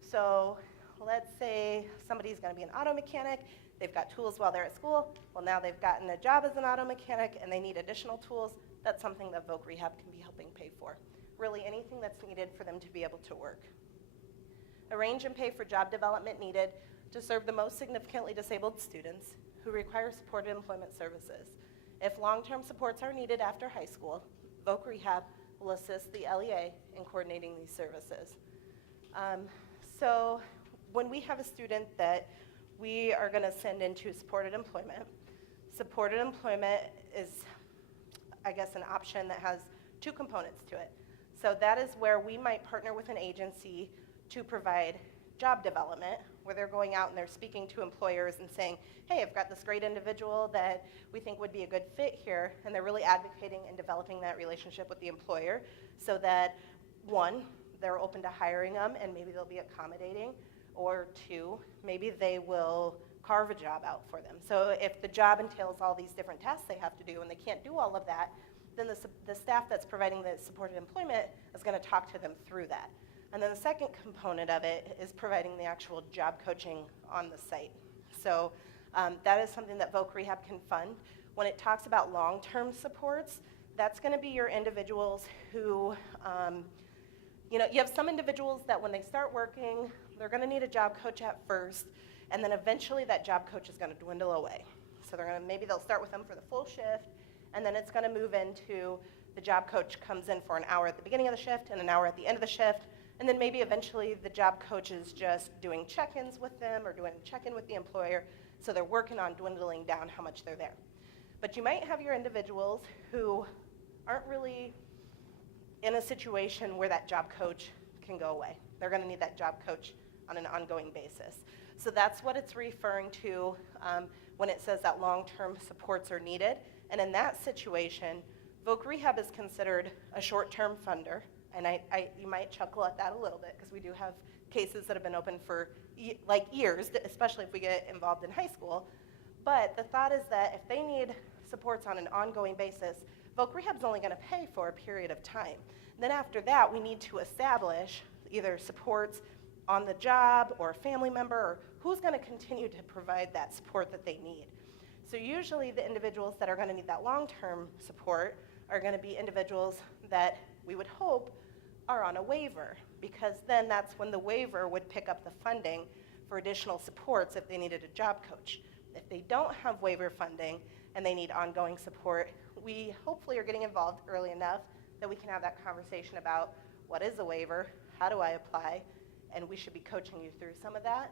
So let's say somebody's going to be an auto mechanic, they've got tools while they're at school, well now they've gotten a job as an auto mechanic and they need additional tools, that's something that Voc Rehab can be helping pay for. Really anything that's needed for them to be able to work. Arrange and pay for job development needed to serve the most significantly disabled students who require supported employment services. If long-term supports are needed after high school, Voc Rehab will assist the LEA in coordinating these services. So when we have a student that we are going to send into supported employment is, I guess, an option that has two components to it. So that is where we might partner with an agency to provide job development, where they're going out and they're speaking to employers and saying, hey, I've got this great individual that we think would be a good fit here, and they're really advocating and developing that relationship with the employer so that, one, they're open to hiring them and maybe they'll be accommodating, or two, maybe they will carve a job out for them. So if the job entails all these different tasks they have to do and they can't do all of that, then the staff that's providing the supported employment is going to talk to them through that. And then the second component of it is providing the actual job coaching on the site. So that is something that Voc Rehab can fund. When it talks about long-term supports, that's going to be your individuals who, you have some individuals that when they start working, they're going to need a job coach at first, and then eventually that job coach is going to dwindle away. So maybe they'll start with them for the full shift, and then it's going to move into the job coach comes in for an hour at the beginning of the shift and an hour at the end of the shift, and then maybe eventually the job coach is just doing check-ins with them or doing check-in with the employer, so they're working on dwindling down how much they're there. But you might have your individuals who aren't really in a situation where that job coach can go away. They're going to need that job coach on an ongoing basis. So that's what it's referring to when it says that long-term supports are needed. And in that situation, Voc Rehab is considered a short-term funder. And you might chuckle at that a little bit because we do have cases that have been open for years, especially if we get involved in high school. But the thought is that if they need supports on an ongoing basis, Voc Rehab's only going to pay for a period of time. Then after that, we need to establish either supports on the job or a family member or who's going to continue to provide that support that they need. So usually the individuals that are going to need that long-term support are going to be individuals that we would hope are on a waiver, because then that's when the waiver would pick up the funding for additional supports if they needed a job coach. If they don't have waiver funding and they need ongoing support, we hopefully are getting involved early enough that we can have that conversation about what is a waiver, how do I apply, and we should be coaching you through some of that.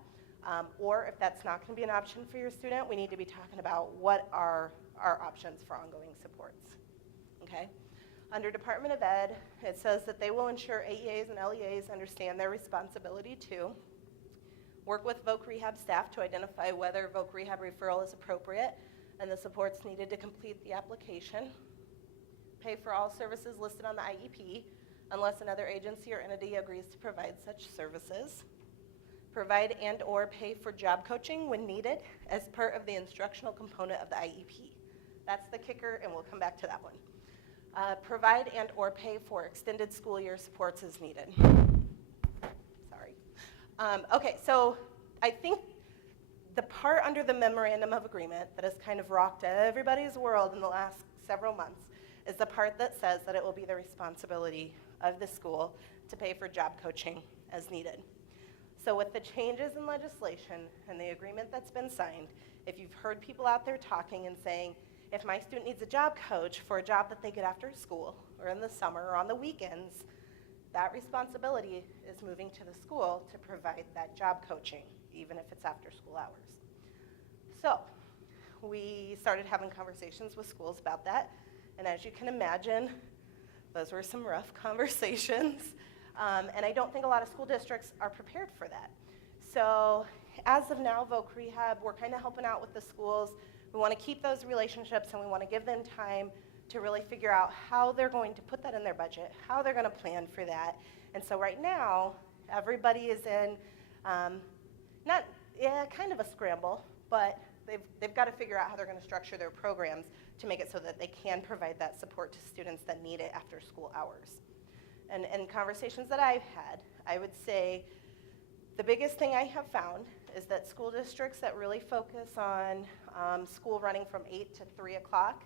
Or if that's not going to be an option for your student, we need to be talking about what are our options for ongoing supports. Okay? Under Department of Ed, it says that they will ensure AEAs and LEAs understand their responsibility to work with Voc Rehab staff to identify whether Voc Rehab referral is appropriate and the supports needed to complete the application, pay for all services listed on the IEP unless another agency or entity agrees to provide such services, provide and or pay for job coaching when needed as part of the instructional component of the IEP. That's the kicker, and we'll come back to that one. Provide and or pay for extended school year supports as needed. Sorry. Okay, so I think the part under the Memorandum of Agreement that has kind of rocked everybody's world in the last several months is the part that says that it will be the responsibility of the school to pay for job coaching as needed. So with the changes in legislation and the agreement that's been signed, if you've heard people out there talking and saying, if my student needs a job coach for a job that they get after school or in the summer or on the weekends, that responsibility is moving to the school to provide that job coaching, even if it's after school hours. So we started having conversations with schools about that, and as you can imagine, those were some rough conversations, and I don't think a lot of school districts are prepared for that. So as of now, Voc Rehab, we're kind of helping out with the schools. We want to keep those relationships, and we want to give them time to really figure out how they're going to put that in their budget, how they're going to plan for that. And so right now, everybody is in kind of a scramble, but they've got to figure out how they're going to structure their programs to make it so that they can provide that support to students that need it after school hours. And conversations that I've had, I would say the biggest thing I have found is that school districts that really focus on school running from 8 to 3 o'clock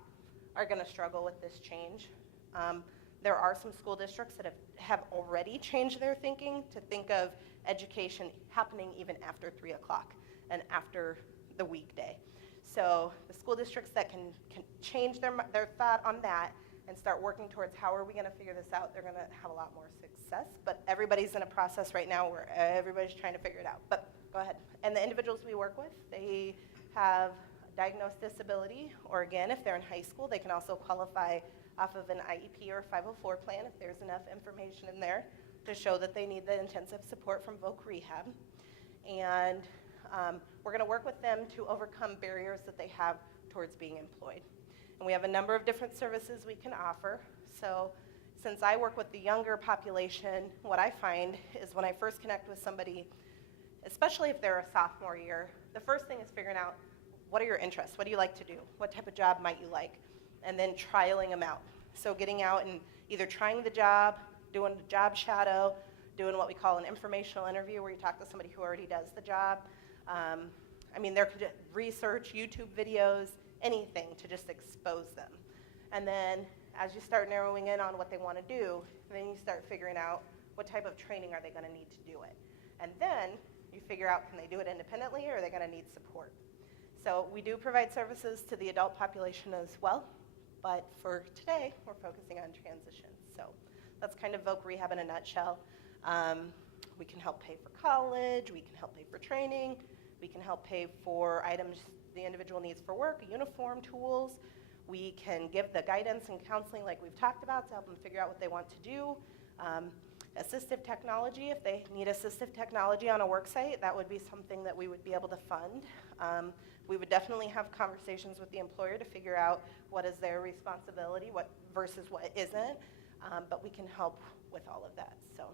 are going to struggle with this change. There are some school districts that have already changed their thinking to think of education happening even after 3 o'clock and after the weekday. So the school districts that can change their thought on that and start working towards how are we going to figure this out, they're going to have a lot more success. But everybody's in a process right now where everybody's trying to figure it out. But go ahead. And the individuals we work with, they have diagnosed disability, or again, if they're in high school, they can also qualify off of an IEP or 504 plan if there's enough information in there to show that they need the intensive support from Voc Rehab. And we're going to work with them to overcome barriers that they have towards being employed. And we have a number of different services we can offer. So since I work with the younger population, what I find is when I first connect with somebody, especially if they're a sophomore year, the first thing is figuring out what are your interests, what do you like to do, what type of job might you like, and then trialing them out. So getting out and either trying the job, doing a job shadow, doing what we call an informational interview where you talk to somebody who already does the job. There could research, YouTube videos, anything to just expose them. And then as you start narrowing in on what they want to do, then you start figuring out what type of training are they going to need to do it. And then you figure out, can they do it independently or are they going to need support? So we do provide services to the adult population as well, but for today, we're focusing on transition. So that's kind of Voc Rehab in a nutshell. We can help pay for college, we can help pay for training, we can help pay for items the individual needs for work, uniform, tools. We can give the guidance and counseling like we've talked about to help them figure out what they want to do. Assistive technology, if they need assistive technology on a work site, that would be something that we would be able to fund. We would definitely have conversations with the employer to figure out what is their responsibility versus what isn't, but we can help with all of that. So,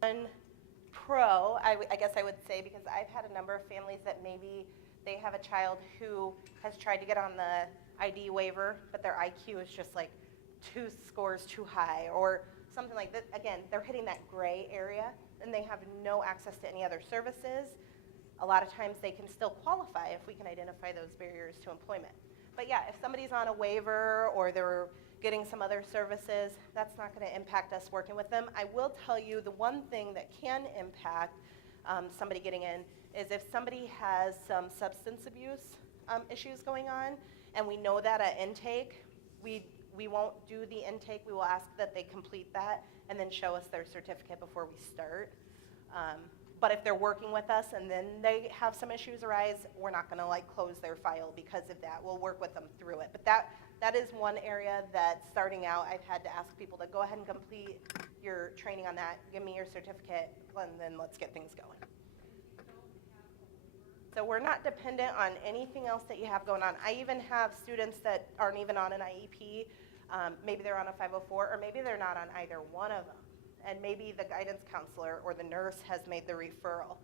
one pro, I guess I would say, because I've had a number of families that maybe they have a child who has tried to get on the ID waiver, but their IQ is just like 2 scores too high, or something like that. Again, they're hitting that gray area, and they have no access to any other services. A lot of times they can still qualify if we can identify those barriers to employment. But yeah, if somebody's on a waiver or they're getting some other services, that's not going to impact us working with them. I will tell you the one thing that can impact somebody getting in is if somebody has some substance abuse issues going on, and we know that at intake, we won't do the intake. We will ask that they complete that and then show us their certificate before we start. But if they're working with us and then they have some issues arise, we're not going to like close their file because of that. We'll work with them through it. But that is one area that starting out, I've had to ask people to go ahead and complete your training on that, give me your certificate, and then let's get things going. So we're not dependent on anything else that you have going on. I even have students that aren't even on an IEP. Maybe they're on a 504, or maybe they're not on either one of them. And maybe the guidance counselor or the nurse has made the referral.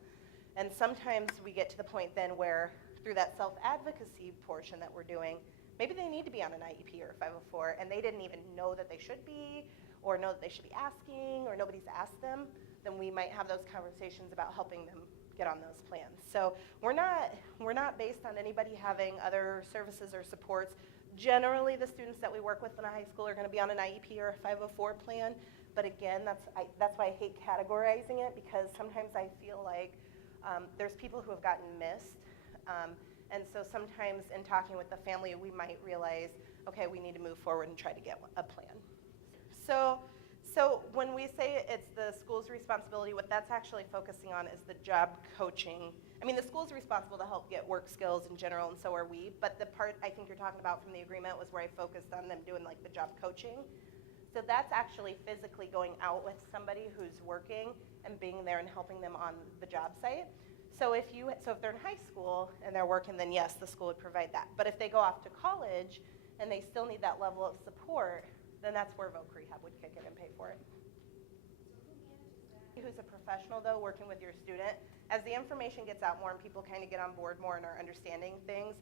And sometimes we get to the point then where through that self-advocacy portion that we're doing, maybe they need to be on an IEP or a 504 and they didn't even know that they should be, or know that they should be asking, or nobody's asked them. Then we might have those conversations about helping them get on those plans. So we're not based on anybody having other services or supports. Generally, the students that we work with in a high school are going to be on an IEP or a 504 plan. But again, that's why I hate categorizing it, because sometimes I feel like there's people who have gotten missed. And so sometimes in talking with the family, we might realize, okay, we need to move forward and try to get a plan. So when we say it's the school's responsibility, what that's actually focusing on is the job coaching. I mean, the school's responsible to help get work skills in general, and so are we. But the part I think you're talking about from the agreement was where I focused on them doing like the job coaching. So that's actually physically going out with somebody who's working and being there and helping them on the job site. So if they're in high school and they're working, then yes, the school would provide that. But if they go off to college and they still need that level of support, then that's where Voc Rehab would kick in and pay for it. Who's a professional though, working with your student, as the information gets out more and people kind of get on board more and are understanding things,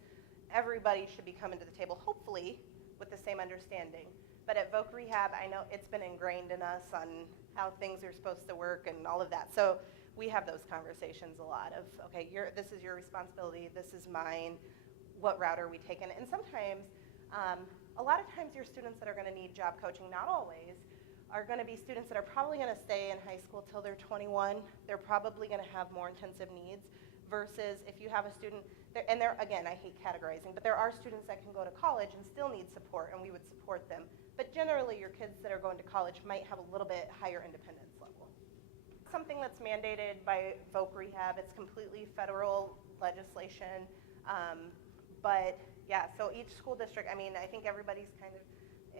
everybody should be coming to the table, hopefully, with the same understanding. But at Voc Rehab, I know it's been ingrained in us on how things are supposed to work and all of that. So we have those conversations a lot of, okay, this is your responsibility, this is mine, what route are we taking? And sometimes, a lot of times your students that are going to need job coaching, not always, are going to be students that are probably going to stay in high school till they're 21. They're probably going to have more intensive needs versus if you have a student, again, I hate categorizing, but there are students that can go to college and still need support, and we would support them. But generally, your kids that are going to college might have a little bit higher independence level. Something that's mandated by Voc Rehab, it's completely federal legislation, but yeah, so each school district, I mean, I think everybody's kind of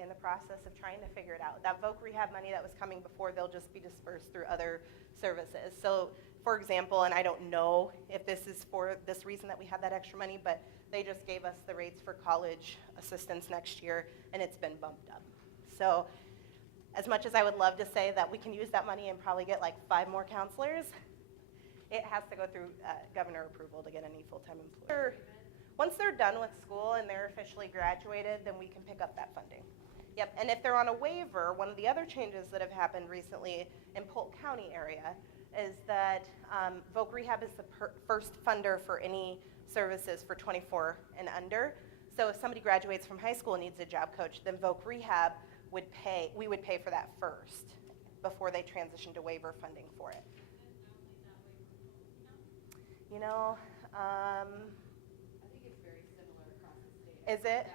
in the process of trying to figure it out. That Voc Rehab money that was coming before, they'll just be dispersed through other services. So, for example, and I don't know if this is for this reason that we had that extra money, but they just gave us the rates for college assistance next year, and it's been bumped up. So, as much as I would love to say that we can use that money and probably get like 5 more counselors, it has to go through governor approval to get any full-time employee. Once they're done with school and they're officially graduated, then we can pick up that funding. Yep, and if they're on a waiver, one of the other changes that have happened recently in Polk County area is that Voc Rehab is the first funder for any services for 24 and under. So if somebody graduates from high school and needs a job coach, then Voc Rehab we would pay for that first before they transition to waiver funding for it. You know, I think it's very similar across the state. Is it?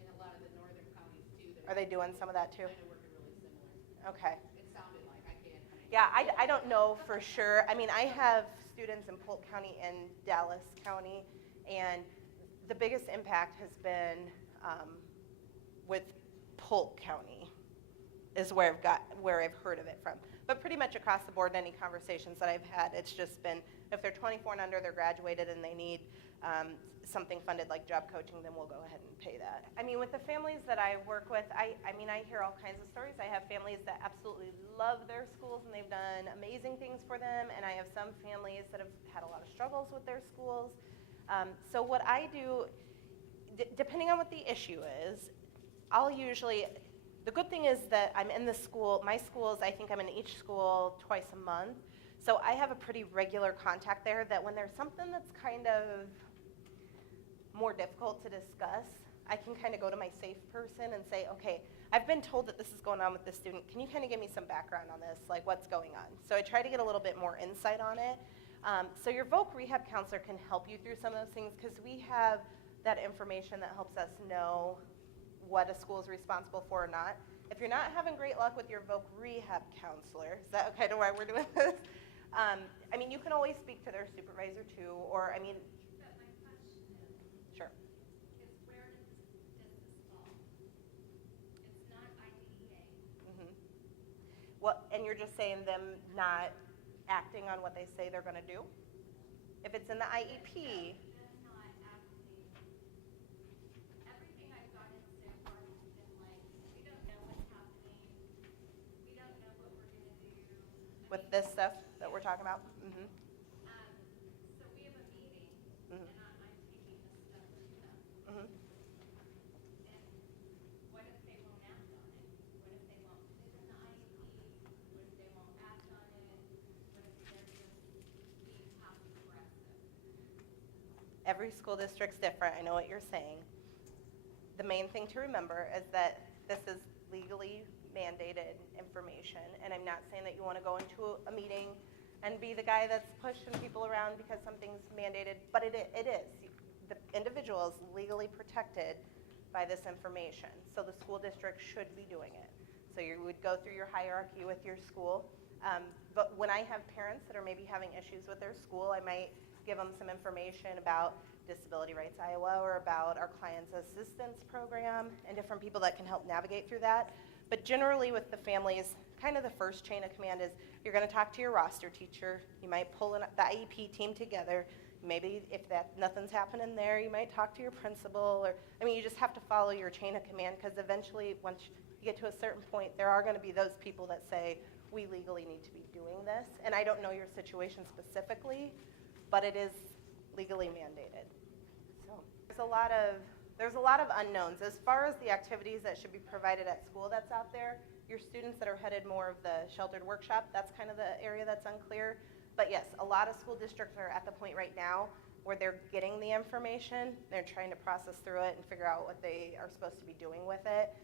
In a lot of the northern counties too. Are they doing some of that too? Kind of working really similar. Okay. It sounded like, I can't. Yeah, I don't know for sure. I mean, I have students in Polk County and Dallas County, and the biggest impact has been with Polk County is where I've heard of it from. But pretty much across the board, in any conversations that I've had, it's just been, if they're 24 and under, they're graduated and they need something funded like job coaching, then we'll go ahead and pay that. I mean, with the families that I work with, I mean, I hear all kinds of stories. I have families that absolutely love their schools and they've done amazing things for them, and I have some families that have had a lot of struggles with their schools. So what I do, depending on what the issue is, I'll usually, the good thing is that I'm in the school, my schools, I think I'm in each school twice a month. So I have a pretty regular contact there that when there's something that's kind of more difficult to discuss, I can kind of go to my safe person and say, okay, I've been told that this is going on with this student. Can you kind of give me some background on this, like what's going on? So I try to get a little bit more insight on it. So your Voc Rehab counselor can help you through some of those things because we have that information that helps us know what a school is responsible for or not. If you're not having great luck with your Voc Rehab counselor, is that okay to why we're doing this? I mean, you can always speak to their supervisor too, or I mean, But my question sure. is where does this fall? It's not IDEA. Mm-hmm. Well, and you're just saying them not acting on what they say they're going to do? If it's in the IEP, Them not acting. Everything I've gotten so far has been like, we don't know what's happening. We don't know what we're going to do. with this stuff that we're talking about? Mm-hmm. So we have a meeting, Mm-hmm. and I'm taking this stuff to them. Mm-hmm. And what if they won't act on it? What if they won't put it in the IEP? What if they won't act on it? What if they're just being passive aggressive? Every school district's different. I know what you're saying. The main thing to remember is that this is legally mandated information, and I'm not saying that you want to go into a meeting and be the guy that's pushing people around because something's mandated, but it is. The individual is legally protected by this information, so the school district should be doing it. So you would go through your hierarchy with your school, but when I have parents that are maybe having issues with their school, I might give them some information about Disability Rights Iowa or about our Clients Assistance Program and different people that can help navigate through that. But generally with the families, kind of the first chain of command is you're going to talk to your roster teacher. You might pull the IEP team together. Maybe if nothing's happening there, you might talk to your principal. Or I mean, you just have to follow your chain of command because eventually once you get to a certain point, there are going to be those people that say, we legally need to be doing this. And I don't know your situation specifically, but it is legally mandated. So there's a lot of unknowns. As far as the activities that should be provided at school that's out there, your students that are headed more of the sheltered workshop, that's kind of the area that's unclear. But yes, a lot of school districts are at the point right now where they're getting the information, they're trying to process through it and figure out what they are supposed to be doing with it.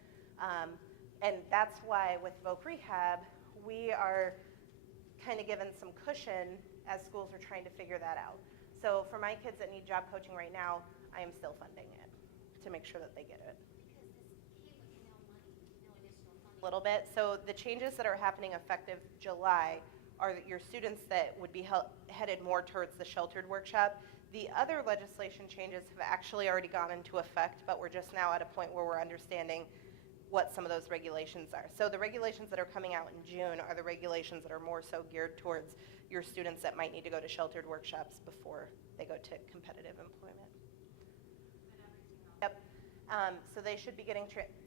And that's why with Voc Rehab, we are kind of given some cushion as schools are trying to figure that out. So for my kids that need job coaching right now, I am still funding it to make sure that they get it. Because this came with no money, no additional funding. A little bit. So the changes that are happening effective July are that your students that would be headed more towards the sheltered workshop. The other legislation changes have actually already gone into effect, but we're just now at a point where we're understanding what some of those regulations are. So the regulations that are coming out in June are the regulations that are more so geared towards your students that might need to go to sheltered workshops before they go to competitive employment. Yep. So they should be getting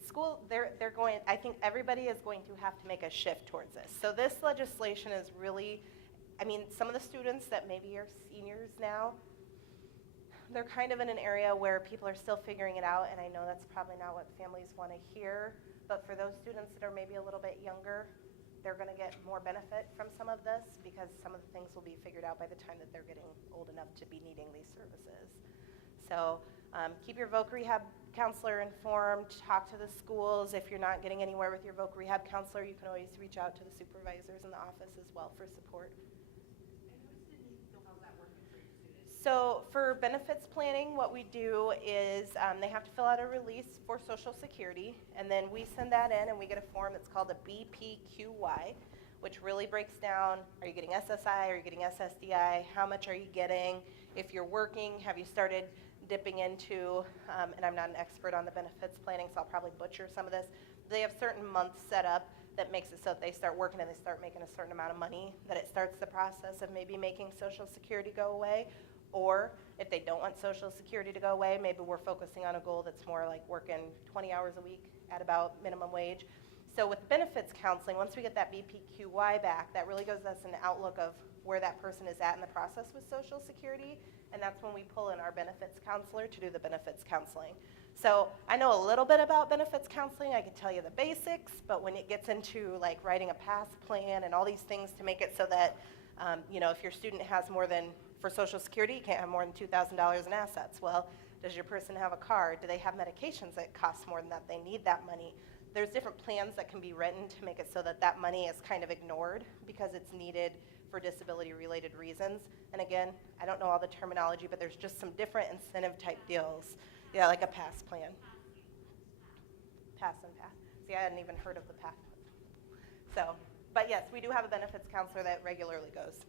school. They're going. I think everybody is going to have to make a shift towards this. So this legislation is really. I mean, some of the students that maybe are seniors now, they're kind of in an area where people are still figuring it out, and I know that's probably not what families want to hear. But for those students that are maybe a little bit younger, they're going to get more benefit from some of this because some of the things will be figured out by the time that they're getting old enough to be needing these services. So keep your Voc Rehab counselor informed, talk to the schools. If you're not getting anywhere with your Voc Rehab counselor, you can always reach out to the supervisors in the office as well for support. How's that working for your students? So for benefits planning, what we do is they have to fill out a release for Social Security, and then we send that in and we get a form that's called a BPQY, which really breaks down, are you getting SSI, are you getting SSDI, how much are you getting, if you're working, have you started dipping into, and I'm not an expert on the benefits planning, so I'll probably butcher some of this. They have certain months set up that makes it so if they start working and they start making a certain amount of money, that it starts the process of maybe making Social Security go away. Or if they don't want Social Security to go away, maybe we're focusing on a goal that's more like working 20 hours a week at about minimum wage. So with benefits counseling, once we get that BPQY back, that really gives us an outlook of where that person is at in the process with Social Security, and that's when we pull in our benefits counselor to do the benefits counseling. So I know a little bit about benefits counseling. I can tell you the basics, but when it gets into like writing a PASS plan and all these things to make it so that, if your student has more than, for Social Security, you can't have more than $2,000 in assets. Well, does your person have a car? Do they have medications that cost more than that? They need that money. There's different plans that can be written to make it so that that money is kind of ignored because it's needed for disability-related reasons. And again, I don't know all the terminology, but there's just some different incentive type deals. Yeah, like a pass plan. Pass and pass. See, I hadn't even heard of the pass. So, but yes, we do have a benefits counselor that regularly goes.